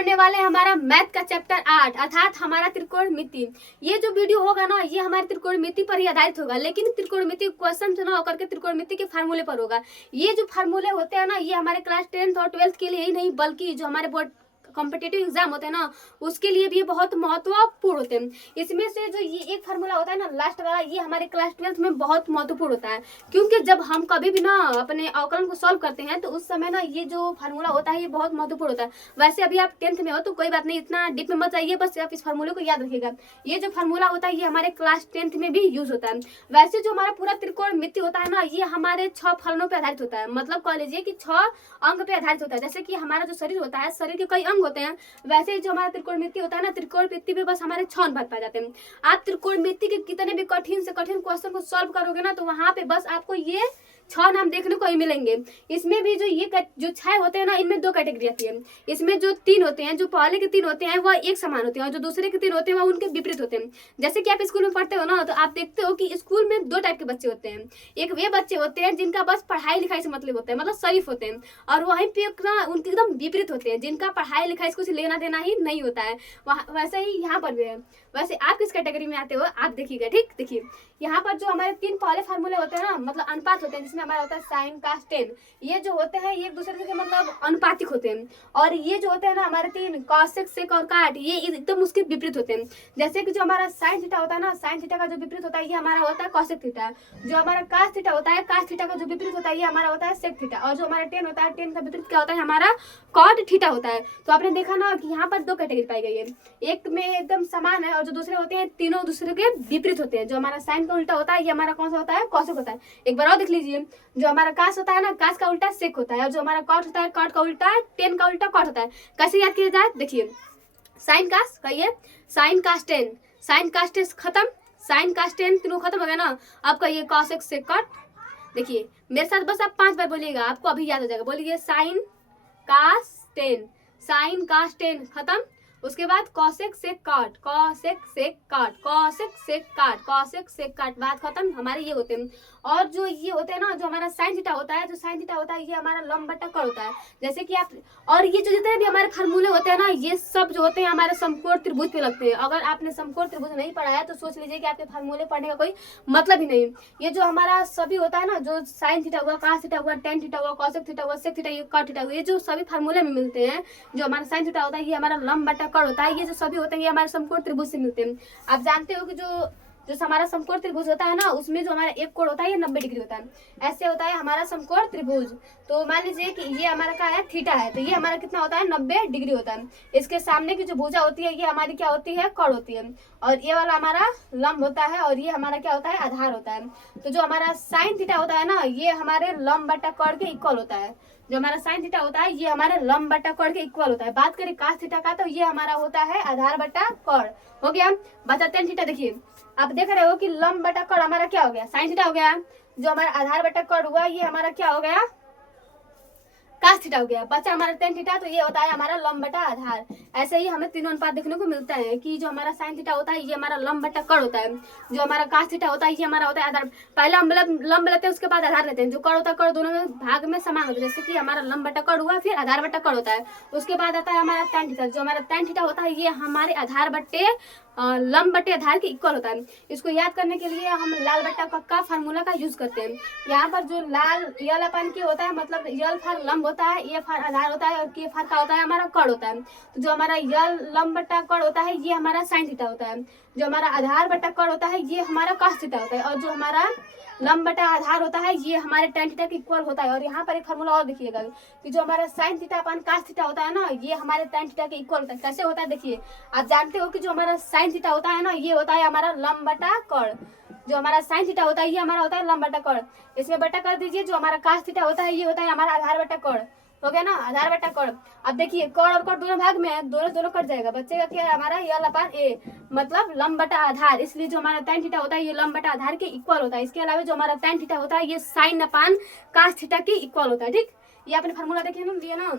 पढ़ने वाले हैं हमारा मैथ का चैप्टर 8 अर्थात हमारा त्रिकोणमिति। ये जो वीडियो होगा ना ये हमारे त्रिकोणमिति पर ही आधारित होगा, लेकिन त्रिकोणमिति क्वेश्चन ना होकर के त्रिकोणमिति के फार्मूले पर होगा। ये जो फार्मूले होते हैं ना ये हमारे क्लास 10th और 12th के लिए ही नहीं बल्कि जो हमारे बोर्ड कॉम्पिटेटिव एग्जाम होते हैं ना उसके लिए भी बहुत महत्वपूर्ण होते हैं। इसमें से जो ये एक फार्मूला होता है ना लास्ट वाला ये हमारे क्लास 12th में बहुत महत्वपूर्ण होता है, क्योंकि जब हम कभी भी ना अपने अवकलन को सॉल्व करते हैं तो उस समय ना ये जो फार्मूला होता है ये बहुत महत्वपूर्ण होता है। वैसे अभी आप 10th में हो तो कोई बात नहीं, इतना डीप में मत जाइए, बस आप इस फार्मूले को याद रखिएगा। ये जो फार्मूला होता है ये हमारे क्लास 10th में भी यूज होता है। वैसे जो हमारा पूरा त्रिकोणमिति होता है ना ये हमारे 6 फलनों पर आधारित होता है, मतलब कह लीजिए कि 6 अंग पे आधारित होता है। जैसे कि हमारा जो शरीर होता है शरीर के कई अंग होते हैं, वैसे जो हमारा त्रिकोणमिति होता है ना त्रिकोणमिति में बस हमारे 6 अनुपात पाए जाते हैं। आप त्रिकोणमिति के कितने भी कठिन से कठिन क्वेश्चन को सॉल्व करोगे ना तो वहां पे बस आपको ये 6 नाम देखने को ही मिलेंगे। इसमें भी जो ये जो 6 होते हैं ना इनमें 2 कैटेगरी आती है। इसमें जो 3 होते हैं, जो पहले के 3 होते हैं वह एक समान होते हैं और जो दूसरे के 3 होते हैं वह उनके विपरीत होते हैं। जैसे कि आप स्कूल में पढ़ते हो ना तो आप देखते हो कि स्कूल में 2 टाइप के बच्चे होते हैं। एक वे बच्चे होते हैं जिनका बस पढ़ाई लिखाई से मतलब होता है, मतलब शरीफ होते हैं, और वहीं पे उनके एकदम विपरीत होते हैं जिनका पढ़ाई लिखाई से कुछ लेना देना ही नहीं होता है। वैसे ही यहाँ पर भी है। वैसे आप किस कैटेगरी में आते हो आप देखिएगा, ठीक। देखिए यहाँ पर जो हमारे 3 पहले फार्मूले होते हैं ना मतलब अनुपात होते हैं, जिसमें हमारा होता है साइन कास टेन, ये जो होते हैं ये एक दूसरे के मतलब अनुपातिक होते हैं। और ये जो होते हैं ना हमारे 3 कॉसेक सेक और काट ये एकदम उसके विपरीत होते हैं। जैसे कि जो हमारा साइन थीटा होता है ना साइन थीटा का जो विपरीत होता है ये हमारा होता है कॉसेक थीटा। जो हमारा कास थीटा होता है कास थीटा का जो विपरीत होता है ये हमारा होता है सेक थीटा। और जो हमारा टेन होता है टेन का विपरीत क्या होता है हमारा कॉट थीटा होता है। तो आपने देखा ना कि यहाँ पर 2 कैटेगरी पाई गई है, एक में एकदम समान है और जो दूसरे होते हैं तीनों दूसरे के विपरीत होते हैं। जो हमारा साइन का उल्टा होता है ये हमारा कौन सा होता है कॉसेक होता है। एक बार और देख लीजिए, जो हमारा कास होता है ना कास का उल्टा सेक होता है और जो हमारा कॉट होता है कॉट का उल्टा टेन का उल्टा कॉट होता है। कैसे याद किया जाए देखिए, साइन कास कहिए साइन कास टेन, साइन कास टेन खत्म, साइन कास टेन तीनों खत्म हो गया ना। अब कहिए कॉसेक सेक कॉट। देखिए मेरे साथ बस आप 5 बार बोलिएगा आपको अभी याद हो जाएगा। बोलिए साइन कास टेन, साइन कास टेन खत्म, उसके बाद कॉसेक सेक काट, कॉसेक सेक काट, कॉसेक सेक काट, कॉसेक सेक काट, बात खत्म। हमारे ये होते हैं। और जो ये होते हैं ना जो हमारा साइन थीटा होता है, जो साइन थीटा होता है ये हमारा लंब बटा कर्ण होता है। जैसे कि आप और ये जो जितने भी हमारे फार्मूले होते हैं ना ये सब जो होते हैं हमारे समकोण त्रिभुज पे लगते हैं। अगर आपने समकोण त्रिभुज नहीं पढ़ा है तो सोच लीजिए कि आपके फार्मूले पढ़ने का कोई मतलब ही नहीं। ये जो हमारा सभी होता है ना जो साइन थीटा हुआ कास थीटा हुआ टेन थीटा हुआ कॉसेक थीटा हुआ सेक थीटा कॉट थीटा हुआ, ये जो सभी फार्मूले में मिलते हैं, जो हमारा साइन थीटा होता है ये हमारा लंब बटा कर्ण होता है। ये जो सभी होते हैं ये हमारे समकोण त्रिभुज से मिलते हैं। आप जानते हो कि जो हमारा समकोण त्रिभुज होता है ना उसमें जो हमारा एक कोण होता है ये 90 डिग्री होता है। ऐसे होता है हमारा समकोण त्रिभुज। तो मान लीजिए कि ये हमारा क्या है थीटा है, तो ये हमारा कितना होता है 90 डिग्री होता है। इसके सामने की जो भुजा होती है ये हमारी क्या होती है कोण होती है, और ये वाला हमारा लंब होता है और ये हमारा क्या होता है आधार होता है। तो जो हमारा साइन थीटा होता है ना ये हमारे लंब बटा कोण के इक्वल होता है। जो हमारा साइन थीटा होता है ये हमारे लंब बटा कोण के इक्वल होता है। बात करें कास थीटा का तो ये हमारा होता है आधार बटा कोण। हो गया। बचा टेन थीटा। देखिए आप देख रहे हो कि लंब बटा कोण हमारा क्या हो गया साइन थीटा हो गया, जो हमारा आधार बटा कोण हुआ ये हमारा क्या हो गया कास थीटा हो गया। बचा हमारा टेन थीटा, तो ये होता है हमारा लंब बटा आधार। ऐसे ही हमें तीनों अनुपात देखने को मिलता है कि जो हमारा साइन थीटा होता है ये हमारा लंब बटा कोण होता है, जो हमारा कास थीटा होता है ये हमारा होता है आधार। पहले हम लंब लेते हैं उसके बाद आधार लेते हैं। जो कोण होता है कोण दोनों में भाग में समान होता है, जैसे कि हमारा लंब बटा कोण हुआ फिर आधार बटा कोण होता है। उसके बाद आता है हमारा टेन थीटा। जो हमारा टेन थीटा होता है ये हमारे आधार बट्टे लंब बटे आधार के इक्वल होता है। इसको याद करने के लिए हम लाल बट्टा का फार्मूला का यूज करते हैं। यहाँ पर जो लाल यल अपन के होता है मतलब यल फॉर लंब होता है, ए फॉर आधार होता है और के फॉर का होता है हमारा कोण होता है। तो जो हमारा यल लंब बट्टा कोण होता है ये हमारा साइन थीटा होता है। जो हमारा आधार बट्टा कोण होता है ये हमारा कास थीटा होता है, और जो हमारा लंब बटा आधार होता है ये हमारे टेन थीटा के इक्वल होता है। और यहाँ पर एक फार्मूला और देखिएगा कि जो हमारा साइन थीटा अपन कास थीटा होता है ना ये हमारे टेन थीटा के इक्वल होता है। कैसे होता है देखिए, आप जानते हो कि जो हमारा साइन थीटा होता है ना ये होता है हमारा लंब बटा कोण। जो हमारा साइन थीटा होता है ये हमारा होता है लंब बटा कोण। इसमें बटा कर दीजिए। जो हमारा कास थीटा होता है ये होता है हमारा आधार बटा कोण। हो गया ना आधार बटा कोण। अब देखिए कोण और कोण दोनों भाग में है, दोनों कट जाएगा, बचेगा क्या हमारा यल अपान ए मतलब लंब बटा आधार। इसलिए जो हमारा tan थीटा होता है ये लंब बटा आधार के इक्वल होता है। इसके अलावा जो हमारा tan थीटा होता है ये साइन अपान कास थीटा के इक्वल होता है। ठीक, ये आपने फार्मूला देखे ना दिया ना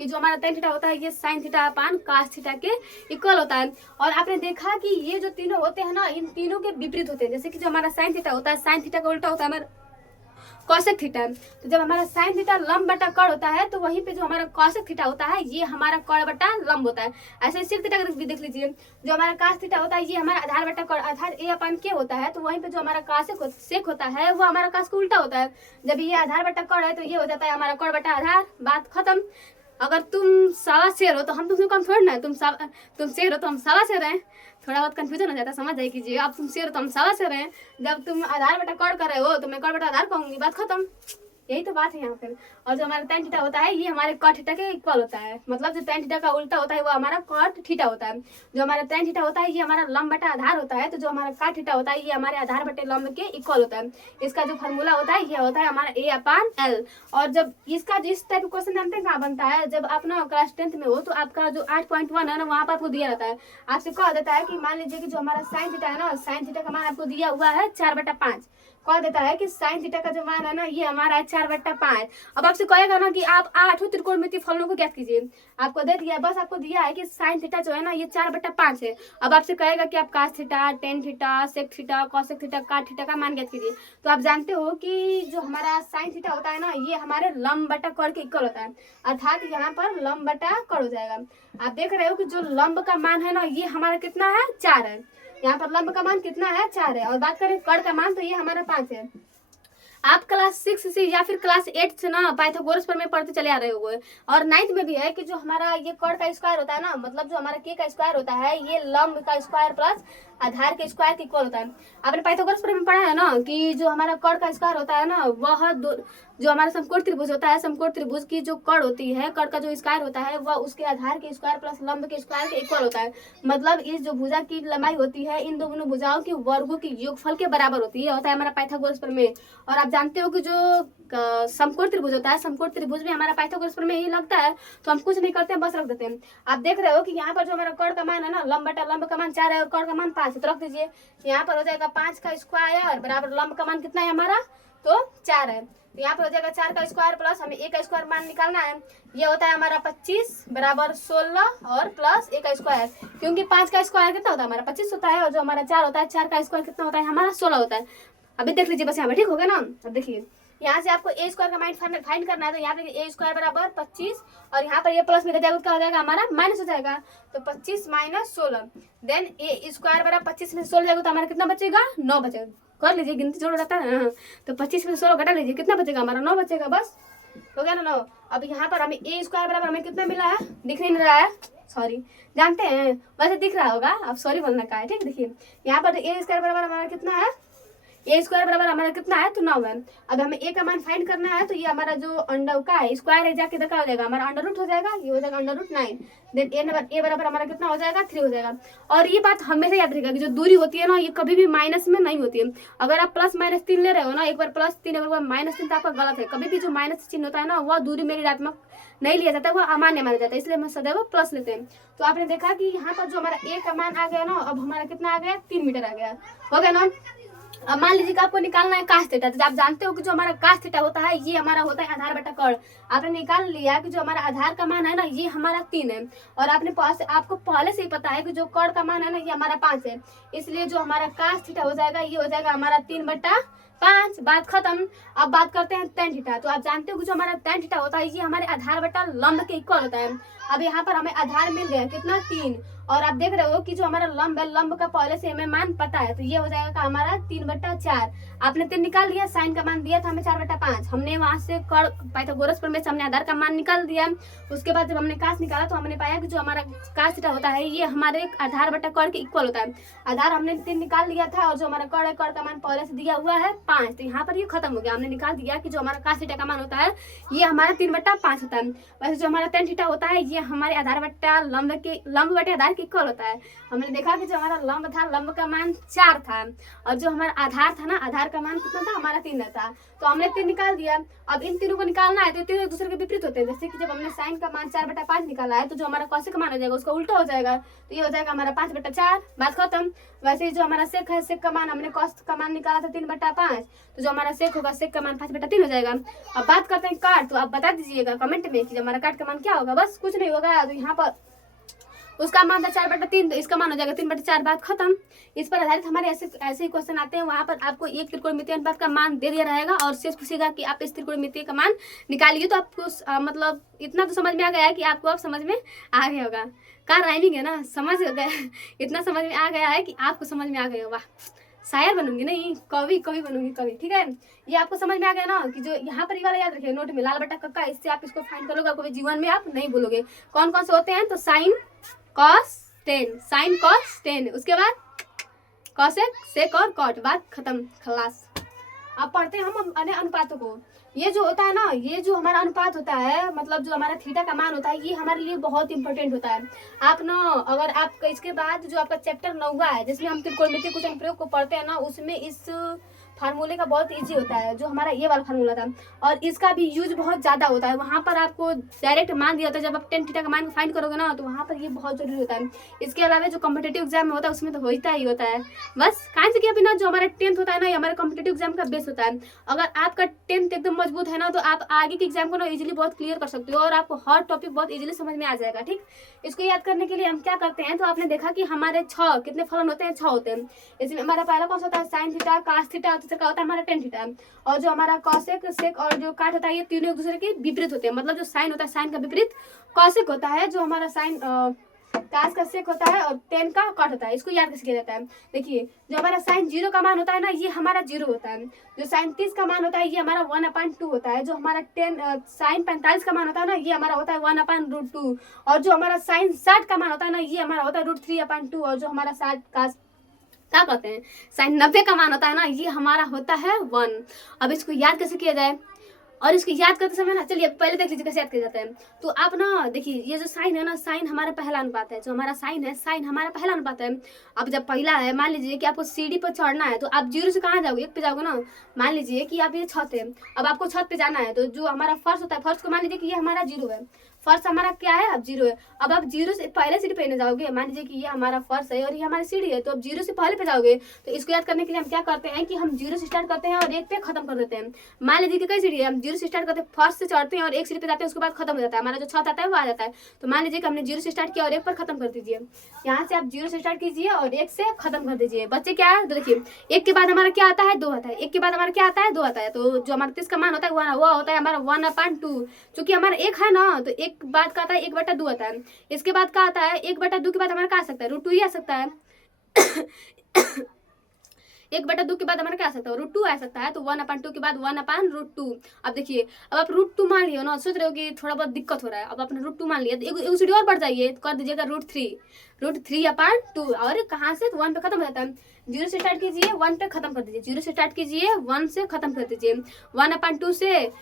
कि जो हमारा tan थीटा होता है ये sine theta upon cos theta के इक्वल होता है। और आपने देखा कि ये जो तीनों होते हैं ना इन तीनों के विपरीत होते हैं। जैसे कि जो हमारा साइन थीटा होता है साइन थीटा का उल्टा होता है हमारा कॉसेक थीटा। तो जब हमारा साइन थीटा लंब बटा कर्ण होता है तो वहीं पे जो हमारा कॉसेक थीटा होता है ये हमारा कर्ण बटा लंब होता है। ऐसे सेक थीटा का भी देख लीजिए, जो हमारा कास थीटा होता है ये हमारा आधार बटा कर्ण, आधार ए अपन के होता है, तो वहीं पे जो हमारा कासेक सेक होता है वो हमारा कास को उल्टा होता है। जब ये आधार बटा कर्ण है तो ये हो जाता है हमारा कर्ण बटा आधार, बात खत्म। अगर तुम सवा शेर हो तो हम तुमसे कम थोड़ा ना है, तुम शेर हो तो हम सवा शेर हैं। थोड़ा बहुत कंफ्यूजन हो जाता है, समझ जाए कीजिए। अब तुम शेर हो तो हम सवा शेर हैं, जब तुम आधार बटा कर्ण कर रहे हो तो मैं कर्ण बटा आधार कहूंगी, बात खत्म। यही तो बात है यहाँ पर। और जो हमारा tan थीटा होता है ये हमारे cot थीटा के इक्वल होता है, मतलब जो tan थीटा का उल्टा होता है वो हमारा cot थीटा होता है। जो हमारा tan थीटा होता है ये हमारा लंब बटा आधार होता है, तो जो हमारा cot थीटा होता है ये हमारे आधार बटे लंब के इक्वल होता है। इसका जो फॉर्मूला होता है ये होता है हमारा a/l। और जब इसका जिस टाइप का क्वेश्चन जानते हैं कहाँ बनता है, जब आप ना क्लास 10th में हो तो आपका जो 8.1 है ना वहाँ पर आपको दिया रहता है। आपसे कहा देता है कि मान लीजिए कि जो हमारा साइन थीटा है ना, साइन थीटा का मान आपको दिया हुआ है 4/5। कह देता है कि साइन थीटा का जो मान है ना ये हमारा है 4/5। अब आपसे कहेगा ना कि आप 8 त्रिकोणमितीय फलनों को ज्ञात कीजिए, आपको दे दिया, बस आपको दिया है कि साइन थीटा जो है ना ये 4/5 है। अब आपसे कहेगा कि आप cos theta, tan theta, sec theta, cosec theta, cot theta का मान ज्ञात कीजिए। तो आप जानते हो कि जो हमारा साइन थीटा होता है ना ये हमारे लंब बटा कर्ण के इक्वल होता है, अर्थात यहाँ पर लंब बटा कर्ण हो जाएगा। आप देख रहे हो कि जो लंब का मान है ना ये हमारा कितना है, 4 है। यहाँ पर लंब का मान कितना है, 4 है। और बात करें कर्ण का मान तो ये हमारा 5 है। आप क्लास 6 से या फिर क्लास 8 से ना पाइथागोरस पर में पढ़ते चले आ रहे हो। और 9th में भी है कि जो हमारा ये कर्ण का स्क्वायर होता है ना, मतलब जो हमारा के का स्क्वायर होता है ये लंब का स्क्वायर प्लस आधार के स्क्वायर के इक्वल होता है। आपने पाइथागोरस पर में पढ़ा है ना कि जो हमारा कर्ण का स्क्वायर होता है ना वह जो हमारा समकोण त्रिभुज होता है, समकोण त्रिभुज की जो कर्ण होती है, कर्ण का जो स्क्वायर होता है वह उसके आधार के स्क्वायर प्लस लंब के स्क्वायर के इक्वल होता है। मतलब इस जो भुजा की लंबाई होती है इन दोनों भुजाओं के वर्गों की योगफल के बराबर होती है, होता है हमारा पाइथागोरस प्रमेय। और आप जानते हो कि जो समकोण त्रिभुज होता है, समकोण त्रिभुज में हमारा पाइथागोरस प्रमेय ही लगता है, तो हम कुछ नहीं करते हैं, बस रख देते हैं। आप देख रहे हो कि यहाँ पर जो हमारा कर्ण का मान है ना लंब बटा लंब का मान 4 है और कर्ण का मान 5 है, तो रख दीजिए। यहाँ पर हो जाएगा 5 का स्क्वायर बराबर लंब का मान कितना है हमारा, तो 4 है। तो यहाँ पर हो जाएगा 4 का स्क्वायर प्लस हमें a का स्क्वायर मान निकालना है, ये होता है हमारा 25 बराबर 16 और प्लस a का स्क्वायर, क्योंकि 5 का स्क्वायर कितना होता है हमारा 25 होता है, और जो हमारा 4 होता है 4 का स्क्वायर कितना होता है हमारा 16 होता है। अभी देख लीजिए बस यहाँ पर, ठीक हो गया ना। अब देखिए यहाँ से आपको a स्क्वायर का मान फाइंड करना है, तो यहाँ पे a स्क्वायर बराबर 25 और यहाँ पर ये प्लस में जाएगा क्या हो जाएगा हमारा माइनस हो जाएगा, तो 25 माइनस 16 देन a स्क्वायर बराबर 25 में 16 जाएगा तो हमारा कितना बचेगा, 9 बचेगा। कर लीजिए, गिनती जोड़ रहता है ना, तो 25 में 16 घटा लीजिए, कितना बचेगा हमारा 9 बचेगा, बस हो गया ना 9। अब यहाँ पर हमें a स्क्वायर बराबर हमें कितना मिला है, दिख नहीं रहा है, सॉरी जानते हैं वैसे दिख रहा होगा, अब सॉरी बोलना का है, ठीक। देखिए यहाँ पर a स्क्वायर बराबर हमारा कितना है, ए स्क्वायर बराबर हमारा कितना है, तो 9 है। अब हमें ए का मान फाइंड करना है, तो ये हमारा जो अंडर का है स्क्वायर है जाके क्या हो जाएगा हमारा अंडर रूट हो जाएगा, ये हो जाएगा अंडर रूट 9 देन ए बराबर हमारा कितना हो जाएगा 3 हो जाएगा। और ये बात हमेशा याद रखेगा कि जो दूरी होती है ना ये कभी भी माइनस में नहीं होती है। अगर आप प्लस माइनस 3 ले रहे हो ना, एक बार प्लस 3 एक बार माइनस 3 तो आपका गलत है। कभी भी जो माइनस चिन्ह होता है ना वह दूरी में ऋणात्मक नहीं लिया जाता, वह अमान्य माना जाता है, इसलिए हम सदैव प्लस लेते हैं। तो आपने देखा कि यहाँ पर जो हमारा ए का मान आ गया ना, अब हमारा कितना आ गया 3 मीटर आ गया, हो गया ना। अब मान लीजिए कि आपको निकालना है कास थीटा, तो आप जानते हो कि जो हमारा कास थीटा होता है ये हमारा होता है आधार बटा कर्ण। आपने निकाल लिया कि जो हमारा आधार का मान है ना ये हमारा 3 है, और आपको पहले से ही पता है कि जो कर्ण का मान है ना ये हमारा 5 है, इसलिए जो हमारा कास थीटा हो जाएगा ये हो जाएगा हमारा 3/5, बात खत्म। अब बात करते हैं tan थीटा। तो आप जानते हो कि जो हमारा tan थीटा होता है ये हमारे आधार बटा लंब के इक्वल होता है। अब यहाँ पर हमें आधार मिल गया कितना 3, और आप देख रहे हो कि जो हमारा लंब है लंब का पहले से हमें मान पता है, तो ये हो जाएगा हमारा 3/4। आपने 3 निकाल लिया, साइन का मान दिया था हमें 4/5, हमने वहां से पाइथागोरस प्रमेय से हमने आधार का मान निकाल दिया। उसके बाद जब हमने कास निकाला तो हमने पाया कि जो हमारा कास थीटा होता है ये हमारे आधार बटा कर्ण के इक्वल होता है। आधार हमने 3 निकाल लिया था, और जो हमारा कर्ण है कर्ण का मान पहले से दिया हुआ है 5, तो यहाँ पर ये खत्म हो गया। हमने निकाल दिया कि जो हमारा कास थीटा का मान होता है ये हमारा 3/5 होता है। वैसे जो हमारा tan थीटा होता है ये हमारे आधार बटा लंब बटे आधार के इक्वल होता है। हमने देखा कि जो हमारा लंब था लंब का मान 4 था, और जो हमारा आधार था ना आधार का मान कितना था हमारा 3 था, तो हमने 3 निकाल दिया। अब इन तीनों को निकालना है तो तीनों एक दूसरे के विपरीत होते हैं। जैसे कि जब हमने साइन का मान 4/5 निकाला है तो जो हमारा कॉसेक का मान हो जाएगा उसका उल्टा हो जाएगा, तो ये हो जाएगा हमारा 5/4, बात खत्म। वैसे ही जो हमारा सेक है सेक का मान हमने कॉस का मान निकाला था 3/5, तो जो हमारा सेक होगा सेक का मान 5/3 हो जाएगा। अब बात करते हैं काट, तो आप बता दीजिएगा कमेंट में कि हमारा काट का मान क्या होगा, बस कुछ नहीं होगा। तो यहाँ पर उसका मान था 4/3, तो इसका मान हो जाएगा 3/4, बात खत्म। इस पर आधारित हमारे ऐसे ही क्वेश्चन आते हैं। वहाँ पर आपको एक त्रिकोणमितीय अनुपात का मान दे दिया रहेगा और शेष पूछेगा कि आप इस त्रिकोणमितीय का मान निकालिए। तो आपको मतलब इतना तो समझ में आ गया है कि आपको अब समझ में आ गया होगा। कहाँ राइमिंग है ना, समझ गए, इतना समझ में आ गया है कि आपको समझ में आ गया होगा। शायर बनूंगी नहीं, कवि बनूंगी, कवि। ठीक है, ये आपको समझ में आ गया ना कि जो यहाँ पर ये वाला याद रखिए नोट में, लाल बटा कक्का, इससे आप इसको फाइंड कर लोगे, कभी जीवन में आप नहीं बोलोगे। कौन कौन से होते हैं, तो sine cos tan, sine cos tan, उसके बाद कॉसेक सेक और कॉट, बात खत्म, खलास। अब पढ़ते हैं हम अन्य अनुपातों को। ये जो होता है ना, ये जो हमारा अनुपात होता है, मतलब जो हमारा थीटा का मान होता है, ये हमारे लिए बहुत इंपॉर्टेंट होता है। आप ना अगर आप इसके बाद जो आपका चैप्टर 9 है जिसमें हम त्रिकोणमितीय कुछ अनुप्रयोग को पढ़ते हैं ना, उसमें इस फार्मूले का बहुत इजी होता है, जो हमारा ये वाला फार्मूला था, और इसका भी यूज बहुत ज़्यादा होता है। वहाँ पर आपको डायरेक्ट मान दिया होता है, जब आप टेन थीटा का मान फाइंड करोगे ना, तो वहाँ पर ये बहुत जरूरी होता है। इसके अलावा जो कॉम्पिटेटिव एग्जाम में होता है उसमें तो होता ही होता है। बस कहाँ से किया बिना, जो हमारा 10th होता है ना, ये हमारे कॉम्पिटेटिव एग्जाम का बेस होता है। अगर आपका 10th एकदम मजबूत है ना, तो आप आगे के एग्जाम को ना इजीली बहुत क्लियर कर सकते हो और आपको हर टॉपिक बहुत इजीली समझ में आ जाएगा। ठीक, इसको याद करने के लिए हम क्या करते हैं, तो आपने देखा कि हमारे 6 कितने फलन होते हैं, 6 होते हैं। इसमें हमारा पहला कौन सा होता है, साइन थीटा, कास थीटा, दूसरा का होता है हमारा टेन थीटा, और जो हमारा कॉसेक सेक और जो काट होता है, ये तीनों एक दूसरे के विपरीत होते हैं। मतलब जो साइन होता है, साइन का विपरीत कॉसेक होता है, जो हमारा साइन कास का सेक होता है, और टेन का कॉट होता है। इसको याद कैसे किया जाता है, देखिए जो हमारा साइन 0 का मान होता है ना, ये हमारा 0 होता है। जो साइन 30 का मान होता है, ये हमारा 1/2 होता है। जो हमारा साइन 45 का मान होता है ना, ये हमारा होता है 1/√2, और जो हमारा साइन 60 का मान होता है ना, ये हमारा होता है √3/2, और जो हमारा 60 का क्या कहते हैं साइन 90 का मान होता है ना, ये हमारा होता है 1। अब इसको याद कैसे किया जाए, और इसको याद करते समय ना, चलिए पहले देख लीजिए कैसे याद किया जाता है। तो आप ना देखिए, ये जो साइन है ना, साइन हमारा पहला अनुपात है। जो हमारा साइन है, साइन हमारा पहला अनुपात है। अब जब पहला है, मान लीजिए कि आपको सीढ़ी पर चढ़ना है, तो आप 0 से कहाँ जाओगे, 1 पे जाओगे ना। मान लीजिए कि आप ये छत है, अब आपको छत पे जाना है, तो जो हमारा फर्श होता है, फर्श को मान लीजिए कि ये हमारा 0 है, फर्श हमारा क्या है, अब 0 है। अब आप 0 से पहले सीढ़ी पे जाओगे, मान लीजिए कि ये हमारा फर्श है और ये हमारी सीढ़ी है, तो अब 0 से पहले पे जाओगे। तो इसको याद करने के लिए हम क्या करते हैं कि हम 0 से स्टार्ट करते हैं और 1 पे खत्म कर देते हैं। मान लीजिए कि कई सीढ़ी है, हम 0 से स्टार्ट करते हैं, फर्स्ट से चढ़ते हैं और 1 सीढ़ी पे जाते हैं, उसके बाद खत्म हो जाता है, हमारा जो छत आता है वो आ जाता है। तो मान लीजिए कि हमने 0 से स्टार्ट किया और 1 पर खत्म कर दीजिए। यहाँ से आप 0 से स्टार्ट कीजिए और 1 से खत्म कर दीजिए। बच्चे क्या है, तो देखिए 1 के बाद हमारा क्या आता है, 2 आता है, 1 के बाद हमारा क्या आता है, 2 आता है। तो जो हमारा 30 का मान होता है वो होता है हमारा 1/2। चूंकि हमारा 1 है ना, तो 1 बाद का आता है 1/2 आता है। इसके बाद क्या आता है, 1/2 के बाद हमारा क्या आ सकता है, √2 ही आ सकता है। 1/2 के बाद हमारा क्या आ सकता है, √2 आ सकता है। तो 1/2 के बाद 1/√2। अब देखिए, अब आप √2 मान लियो ना, सोच रहे हो कि थोड़ा बहुत दिक्कत हो रहा है, अब आपने √2 मान लिया, तो एक सीढ़ी और बढ़ जाइए, तो कर दीजिएगा √3/2। और कहाँ से, 1 पे खत्म हो जाता है। 0 से स्टार्ट कीजिए, 1 पे खत्म कर दीजिए, 0 से स्टार्ट कीजिए, 1 से खत्म कर दीजिए। 1/2 से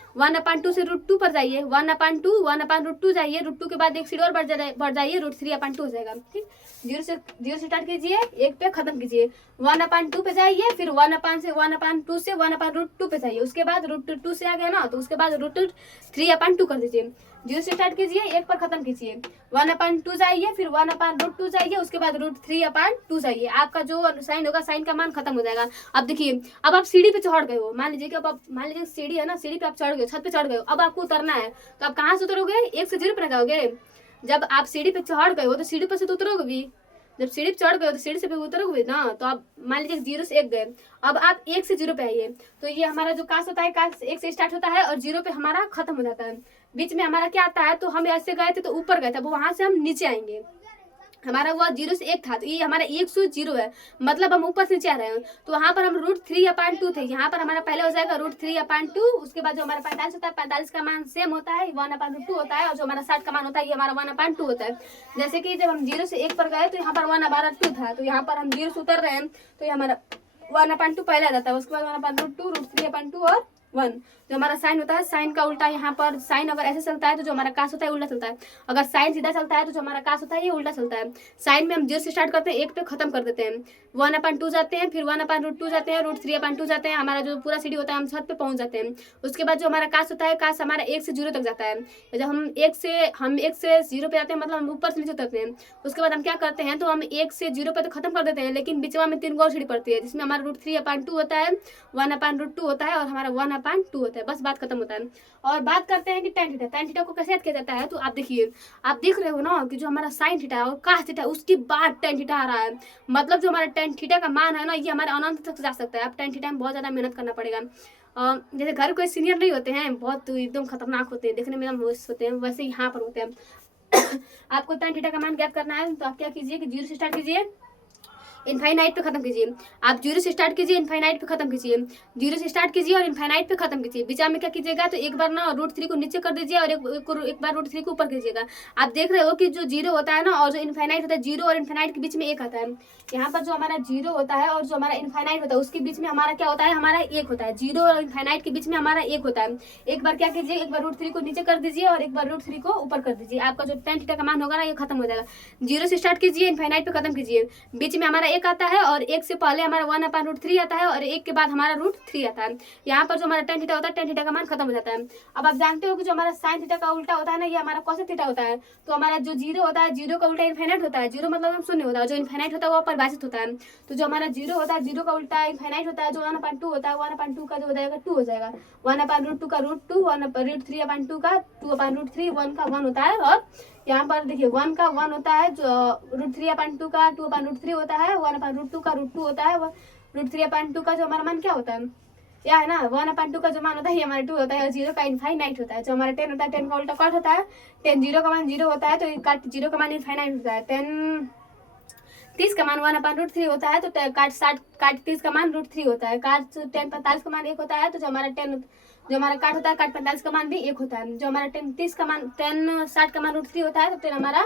√2 पर जाइए, 1/2 जाइए, √2 के बाद एक सीढ़ी और बढ़ जाइए, √3/2 हो जाएगा। ठीक, 0 से स्टार्ट कीजिए, 1 पे खत्म कीजिए, 1/2 पे जाइए, फिर 1/2 से 1/√2 पे जाइए, उसके बाद √2 से आ गया ना, तो उसके बाद √3/2 कर दीजिए। 0 से स्टार्ट कीजिए, 1 पर खत्म कीजिए, 1/2 जाइए, फिर 1/√2 जाइए, उसके बाद √3/2 जाइए। आपका जो साइन होगा, साइन का मान खत्म हो जाएगा। अब देखिए, अब आप सीढ़ी पे चढ़ गए हो, मान लीजिए कि अब आप, मान लीजिए सीढ़ी है ना, सीढ़ी पे आप चढ़ गए, छत पे चढ़ गए हो, अब आपको उतरना है, तो आप कहाँ से उतरोगे, 1 से 0 पे जाओगे। जब आप सीढ़ी पे चढ़ गए हो, तो सीढ़ी पर से तो उतरोगे भी, जब सीढ़ी पे चढ़ गए हो तो सीढ़ी से पे उतरोगे ना, तो आप मान लीजिए 0 से 1 गए, अब आप 1 से 0 पे आइए। तो ये हमारा जो कास होता है, कास 1 से स्टार्ट होता है और 0 पे हमारा खत्म हो जाता है। बीच में हमारा क्या आता है, तो हम ऐसे गए थे तो ऊपर गए थे, अब वहां से हम नीचे आएंगे। हमारा वो 0 से 1 था, तो ये हमारा 1 से 0 है, मतलब हम ऊपर से नीचे आ रहे हैं। तो वहाँ पर हम √3/2 थे, यहाँ पर हमारा पहले हो जाएगा √3/2। उसके बाद जो हमारा 45 होता है, 45 का मान सेम होता है, 1/2 होता है, और जो हमारा 60 का मान होता है, ये हमारा 1/2 होता है। जैसे कि जब हम 0 से 1 पर गए, तो यहाँ पर 1/2 था, तो यहाँ पर हम 0 से उतर रहे हैं, तो ये हमारा 1/2 पहले आ जाता है, उसके बाद 1/2, √3/2 और 1। जो हमारा साइन होता है, साइन का उल्टा, यहाँ पर साइन अगर ऐसे चलता है तो जो हमारा कास होता है उल्टा चलता है, अगर साइन सीधा चलता है तो जो हमारा कास होता है ये उल्टा चलता है। साइन में हम 0 से स्टार्ट करते हैं, 1 पे खत्म कर देते हैं, 1/2 जाते हैं, फिर 1/√2 जाते हैं, √3/2 जाते हैं, हमारा जो पूरा सीढ़ी होता है हम छत पे पहुंच जाते हैं। उसके बाद जो हमारा कास होता है, कास हमारा 1 से 0 तक जाता है। जब हम 1 से 0 पे आते हैं, मतलब हम ऊपर से नीचे उतरते हैं। उसके बाद हम क्या करते हैं, तो हम 1 से 0 पे तो खत्म कर देते हैं, लेकिन बीचवा में 3 और सीढ़ी पड़ती है, जिसमें हमारा √3/2 होता है, 1/√2 होता है, और हमारा 1/2 होता है, बस बात खत्म होता है। और बात करते हैं कि tan थीटा को कैसे याद किया जाता है। तो आप देखिए, आप देख रहे हो ना कि जो हमारा sin थीटा है और cos थीटा है उसके बाद tan थीटा आ रहा है, मतलब जो हमारा tan थीटा का मान है ना ये हमारे अनंत तक जा सकता है। अब tan थीटा में बहुत ज़्यादा मेहनत करना पड़ेगा। जैसे घर कोई सीनियर नहीं होते हैं, बहुत एकदम खतरनाक होते हैं, देखने में होते हैं, वैसे यहाँ पर होते हैं। आपको tan थीटा का मान ज्ञात करना है तो आप क्या कीजिए कि 0 से स्टार्ट कीजिए, इनफाइनाइट पे खत्म कीजिए। आप 0 से स्टार्ट कीजिए, इनफाइनाइट पे खत्म कीजिए, 0 से स्टार्ट कीजिए और इनफाइनाइट पे खत्म कीजिए। बीचा में क्या कीजिएगा तो एक बार ना √3 को नीचे कर दीजिए और एक बार √3 को ऊपर कीजिएगा। आप देख रहे हो कि जो 0 होता है ना और जो इनफाइनाइट होता है, 0 और इनफाइनाइट के बीच में 1 आता है। यहाँ पर जो हमारा 0 होता है और जो हमारा इनफाइनाइट होता है उसके बीच में हमारा क्या होता है, हमारा 1 होता है। 0 और इनफाइनाइट के बीच में हमारा 1 होता है। एक बार क्या कीजिए, एक बार √3 को नीचे कर दीजिए और एक बार √3 को ऊपर कर दीजिए। आपका जो tan थीटा का मान होगा ना ये खत्म हो जाएगा। 0 से स्टार्ट कीजिए, इनफाइनाइट पे खत्म कीजिए। बीच में हमारा 1 आता है और 1 से पहले हमारा 1/√3 आता है और 1 के बाद हमारा √3 आता है। यहाँ पर जो हमारा tan थीटा होता है, tan थीटा का मान खत्म हो जाता है। अब आप जानते हो कि जो हमारा sin थीटा का उल्टा होता है ना ये हमारा cos थीटा होता है। तो हमारा जो 0 होता है, 0 का उल्टा इनफाइनाइट होता है। 0 मतलब हम शून्य होता है, जो इनफाइनाइट होता है वो परिभाषित होता है। तो जो हमारा 0 होता है, 0 का उल्टा इनफाइनाइट होता है। जो 1/2 होता है, 1/2 का जो हो जाएगा 2 हो जाएगा। 1/√2 का √2, 1/√3/2 का 2/√3, 1 का 1 होता है। और यहाँ पर देखिए 1 का 1 होता है, जो √3/2 का 2/√3 होता है, 1/√2 का √2 होता है, √3/2 का जो हमारा मान क्या होता है, या है ना 1/2 का जो मान होता है ये हमारा 2 होता है और 0 का इनफाइनाइट होता है। जो हमारा 10 होता है, 10 का उल्टा कॉट होता है। 10 0 का मान 0 होता है तो काट 0 का मान इनफाइनाइट होता है। 30 का मान 1/√3 होता है तो काट 30 का मान √3 होता है। काट 10 45 का मान 1 होता है तो जो हमारा काट होता है, काट 45 का मान भी 1 होता है। जो हमारा 10 60 का मान √3 होता है तो 10 हमारा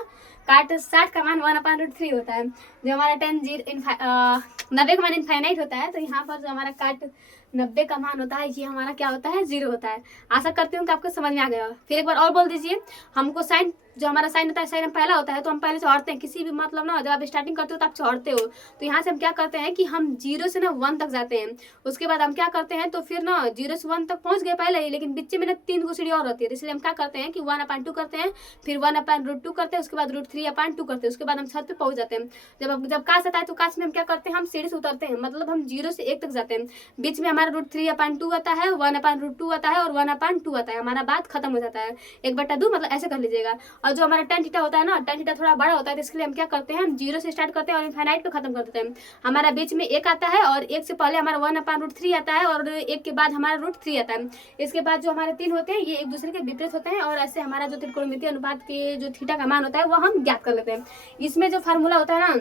काट 60 का मान 1/√3 होता है। जो हमारा 90 का मान इनफाइनाइट होता है तो यहाँ पर जो हमारा काट 90 का मान होता है ये हमारा क्या होता है, 0 होता है। आशा करती हूँ कि आपको समझ में आ गया। फिर एक बार और बोल दीजिए। हमको साइन, जो हमारा साइन होता है, साइन पहला होता है तो हम पहले छोड़ते हैं किसी भी, मतलब ना जब आप स्टार्टिंग करते हो तो आप छोड़ते हो। तो यहाँ से हम क्या करते हैं कि हम 0 से ना 1 तक जाते हैं। उसके बाद हम क्या करते हैं तो फिर ना 0 से 1 तक पहुँच गए पहले ही, लेकिन बीच में ना 3 को सीढ़ी और रहती है। तो इसलिए हम क्या करते हैं कि 1/2 करते हैं, फिर 1/√2 करते हैं, उसके बाद √3/2 करते हैं, उसके बाद हम छत पे पहुँच जाते हैं। जब काश आता है तो काश में हम क्या करते हैं, हम सीढ़ी से उतरते हैं, मतलब हम 0 से 1 तक जाते हैं। बीच में हमारा √3/2 आता है, 1/√2 आता है और 1/2 आता है। हमारा बात खत्म हो जाता है। 1/2 मतलब ऐसे कर लीजिएगा। और जो हमारा tan थीटा होता है ना, tan थीटा थोड़ा बड़ा होता है तो इसके लिए हम क्या करते हैं, हम 0 से स्टार्ट करते हैं और इनफाइनाइट पे खत्म कर देते हैं। हमारा बीच में 1 आता है और 1 से पहले हमारा 1/√3 आता है और 1 के बाद हमारा √3 आता है। इसके बाद जो हमारे 3 होते हैं ये एक दूसरे के विपरीत होते हैं और ऐसे हमारा जो त्रिकोणमितीय अनुपात के जो थीटा का मान होता है वो हम ज्ञात कर लेते हैं। इसमें जो फार्मूला होता है ना,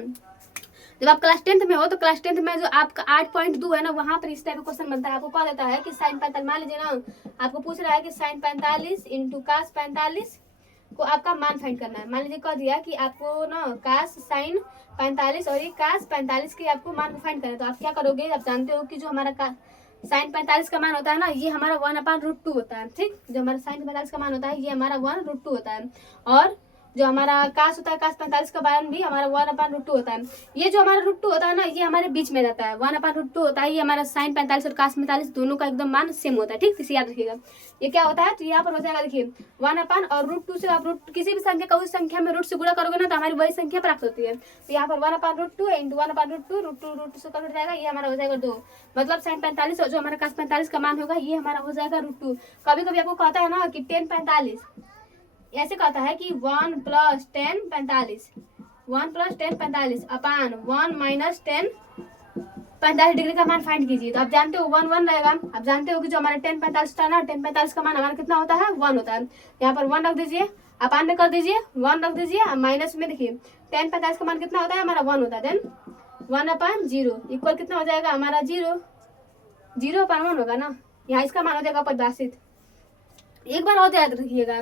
जब आप क्लास 10th में हो तो क्लास 10th में जो आपका 8.2 है ना वहाँ पर इस टाइप का क्वेश्चन बनता है। आपको कहा देता है कि sin 45, मान लीजिए ना आपको पूछ रहा है कि sin 45 × cos 45 को आपका मान फाइंड करना है। मान लीजिए कह दिया कि आपको ना cos sin 45 और ये cos 45 के आपको मान को फाइंड करना है। तो आप क्या करोगे, आप जानते हो कि जो हमारा sin 45 का मान होता है ना ये हमारा 1/√2 होता है। ठीक, जो हमारा sin 45 का मान होता है ये हमारा 1/√2 होता है। और जो हमारा कास होता है, cos 45 का मान भी हमारा 1/√2 होता है। ये जो हमारा √2 होता है ना ये हमारे बीच में रहता है, 1/√2 होता है। ये हमारा sin 45 और cos 45 दोनों का एकदम मान सेम होता है। ठीक, इसे याद रखिएगा। ये क्या होता है तो यहाँ पर हो जाएगा, देखिए 1/√2 से आप किसी भी संख्या का उस संख्या में रूट से गुणा करोगे ना तो हमारी वही संख्या प्राप्त होती है। तो यहाँ पर 1/√2 × 1/√2 √2 से कट जाएगा, ये हमारा हो जाएगा 2। मतलब sin 45 और जो हमारा cos 45 का मान होगा ये हमारा हो जाएगा √2। कभी कभी आपको कहता है ना कि tan 45 ऐसे कहता है कि 1 + tan 45, 1 + tan 45 अपान 1 - tan 45 डिग्री का मान फाइंड कीजिए। तो आप जानते हो 1 1 रहेगा। आप जानते हो कि जो हमारा tan 45 था ना, tan 45 का मान हमारा कितना होता है, 1 होता है। यहाँ पर 1 रख दीजिए, अपान में कर दीजिए, 1 रख दीजिए, माइनस में देखिए tan 45 का मान कितना होता है हमारा 1 होता है। देन 1/0 इक्वल कितना हो जाएगा हमारा 0, 0/1 होगा ना। यहाँ इसका मान हो जाएगा परिभाषित। एक बार और याद रखिएगा,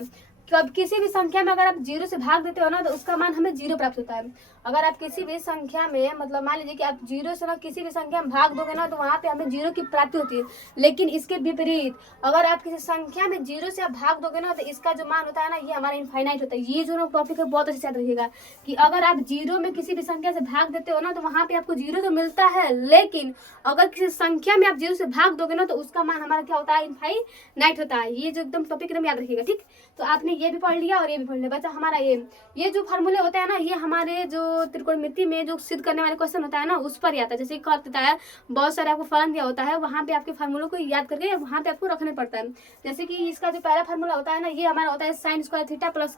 कब किसी भी संख्या में अगर आप 0 से भाग देते हो ना तो उसका मान हमें 0 प्राप्त होता है। अगर आप किसी भी संख्या में, मतलब मान लीजिए कि आप 0 से ना किसी भी संख्या में भाग दोगे ना तो वहाँ पे हमें 0 की प्राप्ति होती है। लेकिन इसके विपरीत अगर आप किसी संख्या में 0 से आप भाग दोगे ना तो इसका जो मान होता है ना ये हमारा इनफाइनाइट होता है। ये जो टॉपिक है बहुत अच्छे से याद रखिएगा कि अगर आप 0 में किसी भी संख्या से भाग देते हो ना तो वहाँ पे आपको 0 तो मिलता है, लेकिन अगर किसी संख्या में आप 0 से भाग दोगे ना तो उसका मान हमारा क्या होता है, इनफाइनाइट होता है। ये जो एकदम टॉपिक एकदम याद रखिएगा। ठीक, तो आपने ये भी पढ़ लिया और ये भी पढ़ लिया। बच्चा हमारा ये जो फार्मूले होते हैं ना, ये हमारे जो त्रिकोणमिति में जो सिद्ध करने वाले क्वेश्चन होता है ना, उस पर आता है। जैसे कर देता है, बहुत सारे आपको फलन दिया होता है, वहाँ पे आपके फार्मूलों को याद करके वहाँ पे आपको रखने पड़ता है। जैसे कि इसका जो पहला फार्मूला होता है ना, ये हमारा होता है sine square theta plus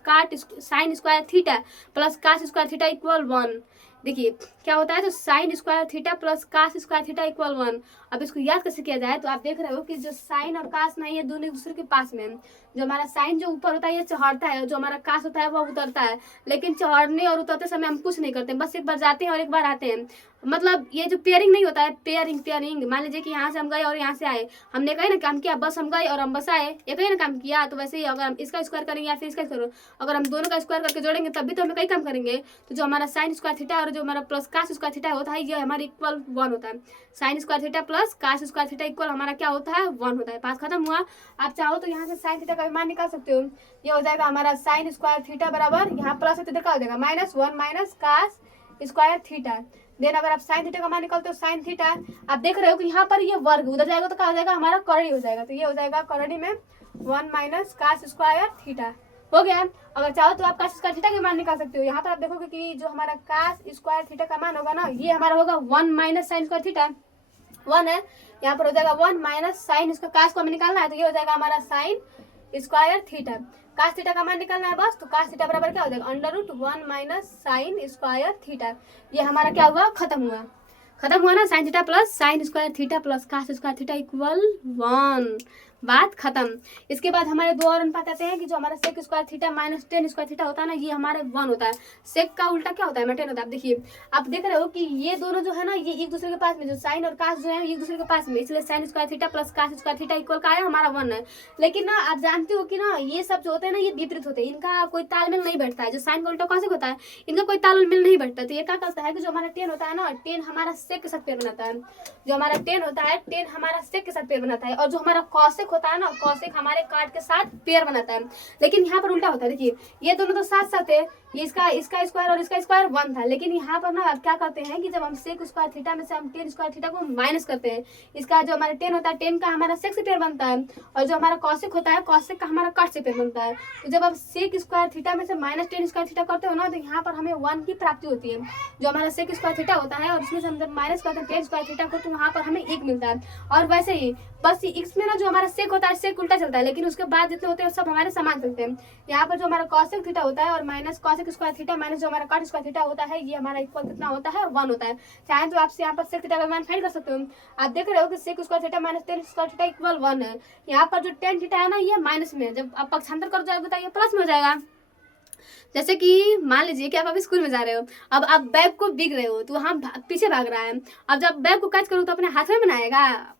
sine square theta plus cos square theta equal 1। देखिए क्या होता है, तो sine square theta plus cos square theta equal 1। अब इसको याद कैसे किया जाए, तो आप देख रहे हो कि जो साइन और कास ना, ये दोनों एक दूसरे के पास में, जो हमारा साइन जो ऊपर होता है ये चढ़ता है, जो हमारा कास होता है वो उतरता है। लेकिन चढ़ने और उतरते समय हम कुछ नहीं करते, बस एक बार जाते हैं और एक बार आते हैं। मतलब ये जो पेयरिंग नहीं होता है, पेयरिंग मान लीजिए कि यहाँ से हम गए और यहाँ से आए, हमने कहीं ना काम किया, बस हम गए और हम बस आए, ये कहीं ना काम किया। तो वैसे ही अगर हम इसका स्क्वायर करेंगे या फिर इसका स्क्वायर, अगर हम दोनों का स्क्वायर करके जोड़ेंगे तब भी तो हमें कई काम करेंगे। तो जो हमारा साइन स्क्वायर थीटा और जो हमारा प्लस कास स्क्वायर थीटा होता है, ये हमारे इक्वल 1 होता है। Sine square theta plus cos square theta equal हमारा क्या होता है, 1 होता है। बात खत्म हुआ। आप चाहो तो यहाँ से साइन थीटा का मान निकाल सकते हो। ये हो जाएगा हमारा साइन स्क्वायर थीटा बराबर, यहाँ प्लस है तो इधर क्या हो जाएगा -1 minus cos square theta. Then अगर आप साइन थीटा का मान निकालते हो साइन थीटा, आप देख रहे हो कि यहाँ पर ये वर्ग उधर जाएगा तो क्या हो जाएगा, हमारा करड़ी हो जाएगा। तो ये हो जाएगा करड़ी में 1 माइनस कास स्क्वायर थीटा हो गया। अगर चाहो तो आप कास स्क्वायर थीटा के मान निकाल सकते हो। यहाँ पर आप देखोगे कि जो हमारा कास स्क्वायर थीटा का मान होगा ना, ये हमारा होगा 1 माइनस साइन स्क्वायर थीटा, 1 है, यहाँ पर हो जाएगा 1 माइनस साइन, इसका कास को हमें निकालना है, तो ये हो जाएगा हमारा sine square theta. Cos theta का मान निकालना है बस, तो कास थीटा बराबर क्या हो जाएगा, √1 माइनस साइन स्क्वायर थीटा। ये हमारा क्या हुआ, खत्म हुआ ना। Sine theta plus sine square theta plus cos square theta equal 1, बात खत्म। इसके बाद हमारे दो और अनुपात आते हैं कि जो हमारा sec square theta minus tan square theta होता है ना, ये हमारे 1 होता है। सेक का उल्टा क्या होता है, टेन होता है। आप देखिए, आप देख रहे हो कि ये दोनों जो है ना, ये एक दूसरे के पास में, जो साइन और कास जो है एक दूसरे के पास में, इसलिए sine square theta plus cos square theta equal का है हमारा 1 है। लेकिन ना आप जानते हो कि ना ये सब जो होते हैं ना, ये विपरीत होते हैं, इनका कोई तालमेल नहीं बैठता है। जो साइन का उल्टा कौशिक होता है, इनका कोई तालमेल नहीं बैठता। तो ये क्या करता है कि जो हमारा टेन होता है ना, टेन हमारा सेक के साथ पेयर बनाता है। जो हमारा टेन होता है, टेन हमारा सेक के साथ पेयर बनाता है। और जो हमारा कौशिक होता है ना, कौशिक हमारे काट के साथ पेयर बनाता है। लेकिन यहाँ पर उल्टा होता है। देखिए ये दोनों तो साथ साथ है, ये इसका स्क्वायर और इसका स्क्वायर 1 था। लेकिन यहाँ पर ना आप क्या करते हैं कि जब हम सेक स्क्वायर थीटा में से हम टेन स्क्वायर थीटा को माइनस करते हैं, इसका जो हमारा टेन होता है, टेन का हमारा सेक से पेयर बनता है, और जो हमारा कौशिक होता है, कौशिक का हमारा काट से पेयर बनता है। तो जब आप सेक स्क्वायर थीटा में से माइनस टेन स्क्वायर थीटा करते हो ना, तो यहाँ पर हमें 1 की प्राप्ति होती है। जो हमारा सेक स्क्वायर थीटा होता है और इसमें से हम जब माइनस करते हैं टेन स्क्वायर थीटा को, तो वहाँ पर हमें 1 मिलता है। और वैसे ही बस इसमें ना जो हमारा सेक होता है, सेक उल्टा चलता है, लेकिन उसके बाद जितने होते हैं सब हमारे समान चलते हैं। यहाँ पर जो हमारा कौशिक थीटा होता है और minus cosec square theta minus जो हमारा काट स्क्वायर थीटा होता है, ये हमारा इक्वल कितना होता है, 1 होता है। चाहे तो आपसे यहाँ पर सेक थीटा का मान फाइंड कर सकते हो। आप देख रहे हो कि sec square theta minus tan square theta equal 1 है। यहाँ पर जो टेन थीटा है ना, ये माइनस में है। जब आप पक्षांतर कर जाओगे तो ये प्लस में हो जाएगा। जैसे कि मान लीजिए कि आप अभी स्कूल में जा रहे हो, अब आप बैग को बिग रहे हो, तो वहाँ पीछे भाग रहा है। अब जब बैग को कैच करो तो अपने हाथ में बनाएगा,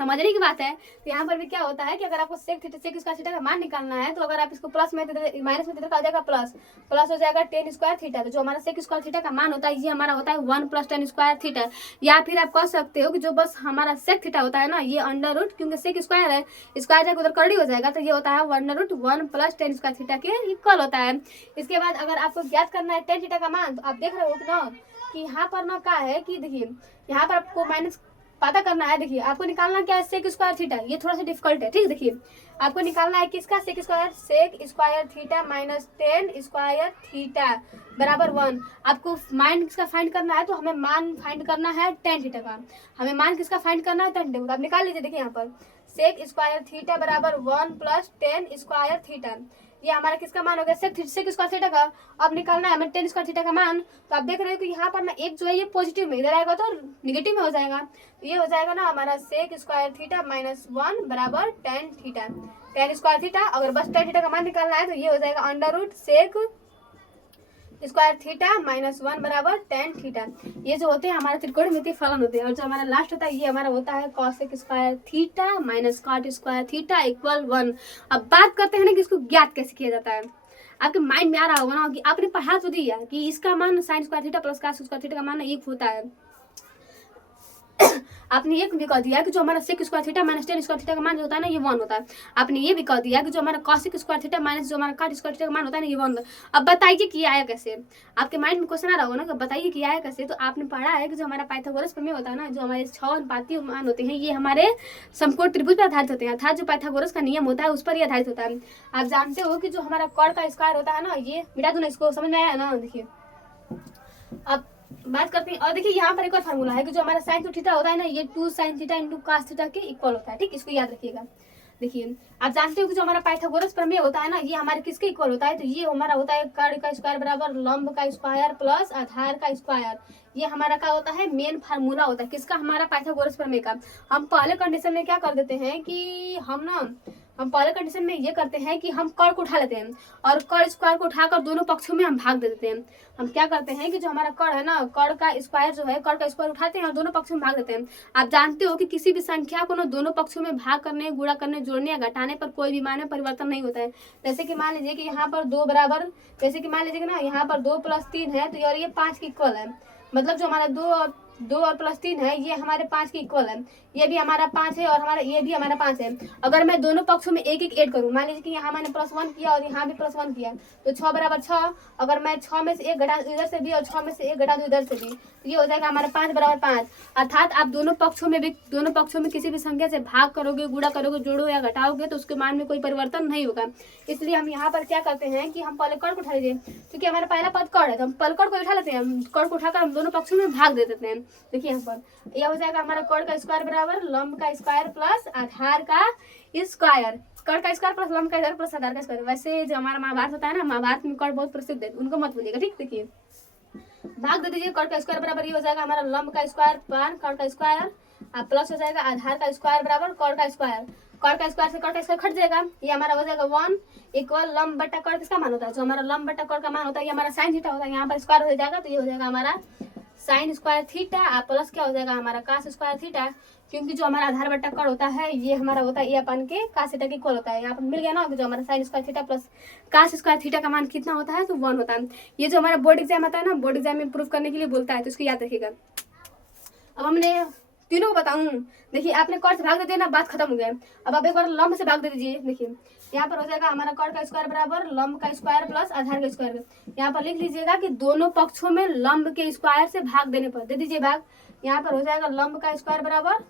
समझने की बात है। तो यहाँ पर भी क्या होता है कि अगर आपको सेक स्क्वायर थीटा का मान निकालना है, तो अगर आप इसको प्लस में माइनस में आ जाएगा प्लस हो जाएगा टेन स्क्वायर थीटा। तो जो हमारा सेक स्क्वायर थीटा का मान होता है, ये हमारा होता है 1 प्लस टेन स्क्वायर थीटा। या फिर आप कह सकते हो कि जो बस हमारा सेक थीटा होता है ना, ये अंडर रूट, क्योंकि सेक स्क्वायर है, स्क्वायर जाकर उधर करड़ी हो जाएगा, तो ये होता है √1 प्लस टेन स्क्वायर थीटा के इक्वल होता है। इसके बाद अगर आपको ज्ञात करना है टेन थीटा का मान, तो आप देख रहे हो कि ना कि यहाँ पर ना क्या है कि देखिए यहाँ पर आपको माइनस पता करना है। देखिए आपको निकालना क्या है, सेक स्क्वायर थीटा। ये थोड़ा सा डिफिकल्ट है, ठीक। देखिए आपको निकालना है किसका, sec square theta minus tan square theta बराबर 1। आपको मान किसका फाइंड करना है, तो हमें मान फाइंड करना है टेन थीटा का। हमें मान किसका फाइंड करना है, टेन थीटा। आप निकाल लीजिए। देखिए यहाँ पर सेक स्क्वायर थीटा बराबर 1 प्लस टेन स्क्वायर थीटा, ये हमारा किसका मान हो गया, सेक स्क्वायर थीटा का। अब निकालना है हमें टेन स्क्वायर थीटा का मान। तो आप देख रहे हो कि यहाँ पर ना एक जो है ये पॉजिटिव में, इधर आएगा तो निगेटिव में हो जाएगा। तो ये हो जाएगा ना हमारा सेक स्क्वायर थीटा माइनस 1 बराबर tan theta, ten square theta. अगर बस टेन थीटा का मान निकालना है, तो ये हो जाएगा under root sec square theta minus 1 बराबर टेन थीटा। ये जो होते हैं हमारे त्रिकोणमितीय फलन होते हैं। और जो हमारा लास्ट होता है, ये हमारा होता है cosec square theta minus cot square theta equal 1। अब बात करते हैं ना कि इसको ज्ञात कैसे किया जाता है। आपके माइंड में आ रहा होगा ना कि आपने पढ़ा तो दिया कि इसका मान sign square theta plus cos square theta का मान 1 होता है। आपने ये भी कह दिया कि जो हमारा sec square theta minus tan square theta का मान जो होता है ना ये 1 होता है। आपने ये भी कह दिया कि जो हमारा कॉसेक स्क्वायर थीटा माइनस जो हमारा काट स्क्वायर थीटा का मान होता है ना ये 1 होता है। अब बताइए कि आया कैसे, आपके माइंड में क्वेश्चन आ रहा होगा ना कि बताइए कि आया कैसे। तो आपने पढ़ा है कि जो हमारा पाइथागोरस प्रमेय होता है ना, जो हमारे 6 अनुपाती मान होते हैं ये हमारे समकोण त्रिभुज पर आधारित होते हैं, अर्थात जो पाइथागोरस का नियम होता है उस पर ही आधारित होता है। आप जानते हो कि जो हमारा कर्ण का स्क्वायर होता है ना, ये मिटा दूं ना, इसको समझ में आया ना। देखिए अब बात करते हैं, और देखिए यहाँ पर एक और फार्मूला है कि जो हमारा साइन थीटा होता है ना ये 2 sin theta into cos theta के इक्वल होता है, ठीक, इसको याद रखिएगा। देखिए आप जानते हो कि जो हमारा पाइथागोरस प्रमेय होता है ना ये हमारे किसके इक्वल होता है, तो ये हमारा होता है कर्ण का स्क्वायर बराबर लंब का स्क्वायर प्लस आधार का स्क्वायर। ये हमारा क्या होता है, मेन फार्मूला होता है किसका, हमारा पाइथागोरस प्रमेय का। हम पहले कंडीशन में क्या कर देते हैं कि हम पहले कंडीशन में ये करते हैं कि हम कर्ण को उठा लेते हैं और कर्ण स्क्वायर को उठाकर दोनों पक्षों में हम भाग दे देते हैं। हम क्या करते हैं कि जो हमारा कर्ण है ना, कर्ण का स्क्वायर जो है, कर्ण का स्क्वायर उठाते हैं और दोनों पक्षों में भाग देते हैं। आप जानते हो कि किसी भी संख्या को ना दोनों पक्षों में भाग करने, गुणा करने, जोड़ने या घटाने पर कोई भी मान में परिवर्तन नहीं होता है। जैसे कि मान लीजिए कि यहाँ पर 2 बराबर, जैसे कि मान लीजिए कि ना यहाँ पर 2 + 3 है तो और ये 5 के इक्वल है, मतलब जो हमारा 2 और +3 है ये हमारे 5 के इक्वल है। ये भी हमारा 5 है और हमारा ये भी हमारा 5 है। अगर मैं दोनों पक्षों में एक ऐड करूं, मान लीजिए कि यहाँ मैंने +1 किया और यहाँ भी +1 किया, तो 6 = 6। अगर मैं 6 में से 1 घटा दूं इधर से भी और 6 में से 1 घटा दूं इधर से भी, तो ये हो जाएगा हमारा 5 = 5। अर्थात आप दोनों पक्षों में किसी भी संख्या से भाग करोगे, गुणा करोगे, जोड़ो या घटाओगे तो उसके मान में कोई परिवर्तन नहीं होगा। इसलिए हम यहाँ पर क्या करते हैं कि हम पहले कर्ण को उठा लीजिए, क्योंकि हमारा पहला पद कर्ण है तो हम पहले कर्ण को उठा लेते हैं। कर्ण को उठाकर हम दोनों पक्षों में भाग दे देते हैं। देखिए यहाँ पर यह हो जाएगा हमारा कर्ण का स्क्वायर बराबर लंब का स्क्वायर प्लस आधार का स्क्वायर। कर्ण का स्क्वायर प्लस लंब का स्क्वायर प्लस आधार का स्क्वायर। वैसे जो हमारा महाभारत होता है ना, महाभारत में कर्ण बहुत प्रसिद्ध है, उनको मत भूलिएगा, ठीक। देखिए भाग दे दीजिए, कर्ण का स्क्वायर बराबर ये हो जाएगा हमारा लंब का स्क्वायर कर्ण का स्क्वायर प्लस हो जाएगा आधार का स्क्वायर बराबर कर्ण का स्क्वायर। कर्ण का स्क्वायर से कर्ण का स्क्वायर कट जाएगा, ये हमारा हो जाएगा 1 इक्वल लंब बटा कर्ण किसका मान होता है, जो हमारा लंब बटा कर्ण का मान होता है ये हमारा साइन थीटा होता है। यहाँ पर स्क्वायर हो जाएगा तो ये हो जाएगा हमारा साइन स्क्वायर थीटा प्लस क्या हो जाएगा हमारा कास स्क्वायर थीटा, क्योंकि जो हमारा आधार बटा कर्ण होता है ये हमारा होता है ये अपन के कास थीटा के इक्वल होता है। यहाँ पर मिल गया ना कि जो हमारा sine square theta plus cos square theta का मान कितना होता है, तो 1 होता है। ये जो हमारा बोर्ड एग्जाम आता है ना, बोर्ड एग्जाम में प्रूफ करने के लिए बोलता है, तो इसको याद रखिएगा। अब हमने तीनों को बताऊं, देखिए आपने कर्ण से भाग दे दिया ना, बात खत्म हो गया। अब आप एक बार लंब से भाग दे दीजिए। देखिए यहाँ पर हो जाएगा हमारा कर्ण का स्क्वायर बराबर लंब का स्क्वायर प्लस आधार का स्क्वायर। यहाँ पर लिख लीजिएगा कि दोनों पक्षों में लंब के स्क्वायर से भाग देने पर दे दीजिए भाग। यहाँ पर हो जाएगा लंब का स्क्वायर बराबर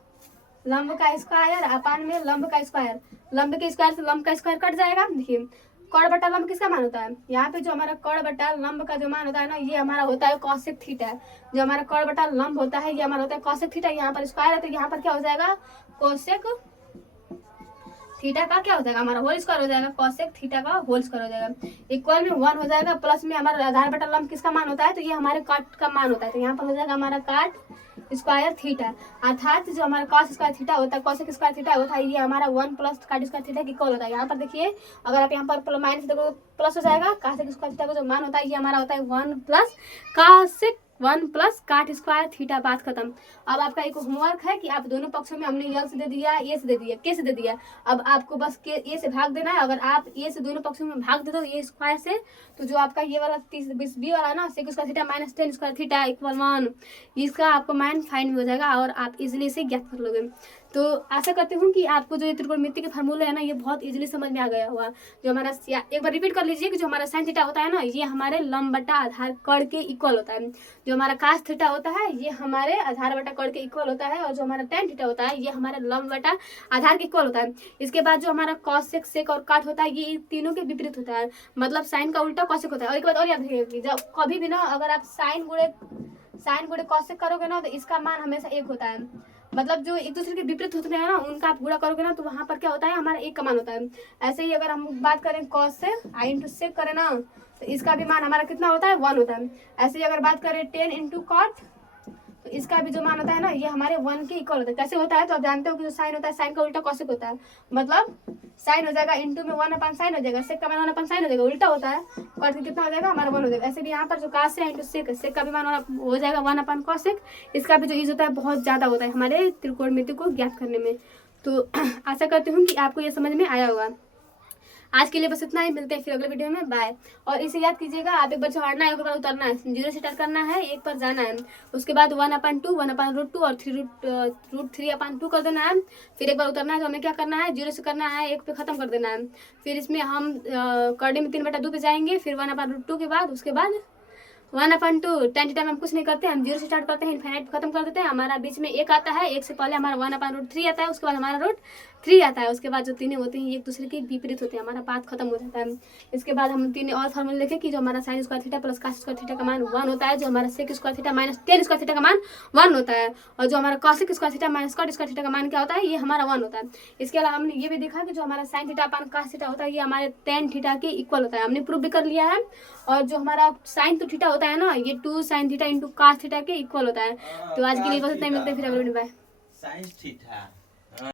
लंब का स्क्वायर अपान में लंब का स्क्वायर। लंब के स्क्वायर से लंब का स्क्वायर कट जाएगा। देखिए कर्ण बटा लंब किसका मान होता है, यहाँ पे जो हमारा कर्ण बटा लंब का जो मान होता है ना ये हमारा होता है कॉसेक थीटा। जो हमारा कर्ण बटा लंब होता है ये हमारा होता है कॉसेक थीटा। यहाँ पर स्क्वायर है तो यहाँ पर क्या हो जाएगा कोसेक थीटा का क्या हो जाएगा हमारा होल स्क्वायर हो जाएगा, कोसेक थीटा का होल स्क्वायर हो जाएगा। इक्वल में 1 हो जाएगा, प्लस में हमारा आधार बटा लंब किसका मान होता है, तो ये हमारे काट का मान होता है। तो यहाँ पर हो जाएगा हमारा काट स्क्वायर थीटा, अर्थात जो हमारा कॉस स्क्वायर थीटा होता है, कॉसेक स्क्वायर थीटा होता है ये हमारा 1 प्लस काट स्क्वायर थीटा की इक्वल होता है। यहाँ पर देखिए अगर आप यहाँ पर माइनस देखो प्लस हो जाएगा, कॉसेक स्क्वायर थीटा का जो मान होता है ये हमारा होता है 1 प्लस कॉसेक 1 प्लस काट स्क्वायर थीटा। बात खत्म। अब आपका एक होमवर्क है कि आप दोनों पक्षों में हमने यल से दे दिया, ए से दे दिया, के से दे दिया। अब आपको बस के ए से भाग देना है। अगर आप ए से दोनों पक्षों में भाग दे दो ये स्क्वायर से, तो जो आपका ये वाला 30 बी वाला ना sec square theta minus 10 square theta equal 1, इसका आपको मान फाइंड हो जाएगा और आप इजीली से ज्ञात कर लोगे। तो आशा करती हूँ कि आपको जो ये त्रिकोणमिति के फार्मूले है ना ये बहुत इजीली समझ में आ गया हुआ। जो हमारा एक बार रिपीट कर लीजिए कि जो हमारा साइन थीटा होता है ना ये हमारे लंब बटा आधार कर्ण के इक्वल होता है। जो हमारा कास थीटा होता है ये हमारे आधार बटा कर्ण के इक्वल होता है, और जो हमारा tan थीटा होता है ये हमारे लंब बटा आधार के इक्वल होता है। इसके बाद जो हमारा कॉसेक सेक और काट होता है ये तीनों के विपरीत होता है, मतलब साइन का उल्टा कॉसेक होता है। और एक बात और याद रखिएगा, जब कभी भी ना अगर आप साइन गुणे कॉसेक करोगे ना तो इसका मान हमेशा 1 होता है। मतलब जो एक दूसरे के विपरीत होते हैं ना उनका आप गुणा करोगे ना तो वहां पर क्या होता है हमारा 1 का मान होता है। ऐसे ही अगर हम बात करें कॉस से आई इंटू सेक करें ना तो इसका भी मान हमारा कितना होता है 1 होता है। ऐसे ही अगर बात करें 10 इंटू कॉट तो इसका भी जो मान होता है ना ये हमारे 1 के इक्वल होता है। कैसे होता है तो आप जानते हो कि जो साइन होता है साइन का उल्टा कॉसेक होता है, मतलब साइन हो जाएगा इंटू में 1/sin हो जाएगा, सेक का मान 1/sin हो जाएगा, उल्टा होता है। कॉट कितना हो जाएगा हमारा 1 हो जाएगा। ऐसे भी यहाँ पर जो कास है इंटू सेक का भी मान हो जाएगा 1/cosec। इसका भी जो यूज होता है बहुत ज्यादा होता है हमारे त्रिकोणमिति को ज्ञात करने में। तो आशा करती हूँ कि आपको ये समझ में आया होगा। आज के लिए बस इतना ही, मिलते हैं फिर अगले वीडियो में, बाय। और इसे याद कीजिएगा, आप एक बार चढ़ना है, एक बार उतरना है, 0 से स्टार्ट करना है, 1 पर जाना है, उसके बाद 1/2, 1/√2 और √3/2 कर देना है, फिर एक बार उतरना है। तो हमें क्या करना है, 0 से करना है, 1 पे खत्म कर देना है। फिर इसमें हम करने में 3/2 पे जाएंगे, फिर 1/√2 के बाद, उसके बाद 1/2 tan थीटा में हम कुछ नहीं करते, हम 0 से स्टार्ट करते हैं, इनफाइनाइट खत्म कर देते हैं। हमारा बीच में 1 आता है, 1 से पहले हमारा 1/√3 आता है, उसके बाद हमारा √3 आता है, उसके बाद जो तीनों होते हैं ये एक दूसरे के विपरीत होते हैं, हमारा पाथ खत्म हो जाता है। इसके बाद हम 3 और फॉर्मूले लिखे कि जो हमारा sin square theta plus cos square theta का मान 1 होता है, जो हमारा sec square theta minus tan square theta का मान 1 होता है, और जो हमारा cos square theta minus cot square theta का मान क्या होता है, ये हमारा 1 होता है। इसके अलावा हमने ये भी देखा कि जो हमारा sin theta upon cos theta होता है ये हमारे tan थीटा के इक्वल होता है, हमने प्रूव भी कर लिया है। और जो हमारा sin तो थीटा होता है ना, ये 2 sin theta into cos theta के इक्वल होता है। तो आज के लिए बस इतना ही, मिलते हैं फिर अगले वीडियो में, बाय। Science theta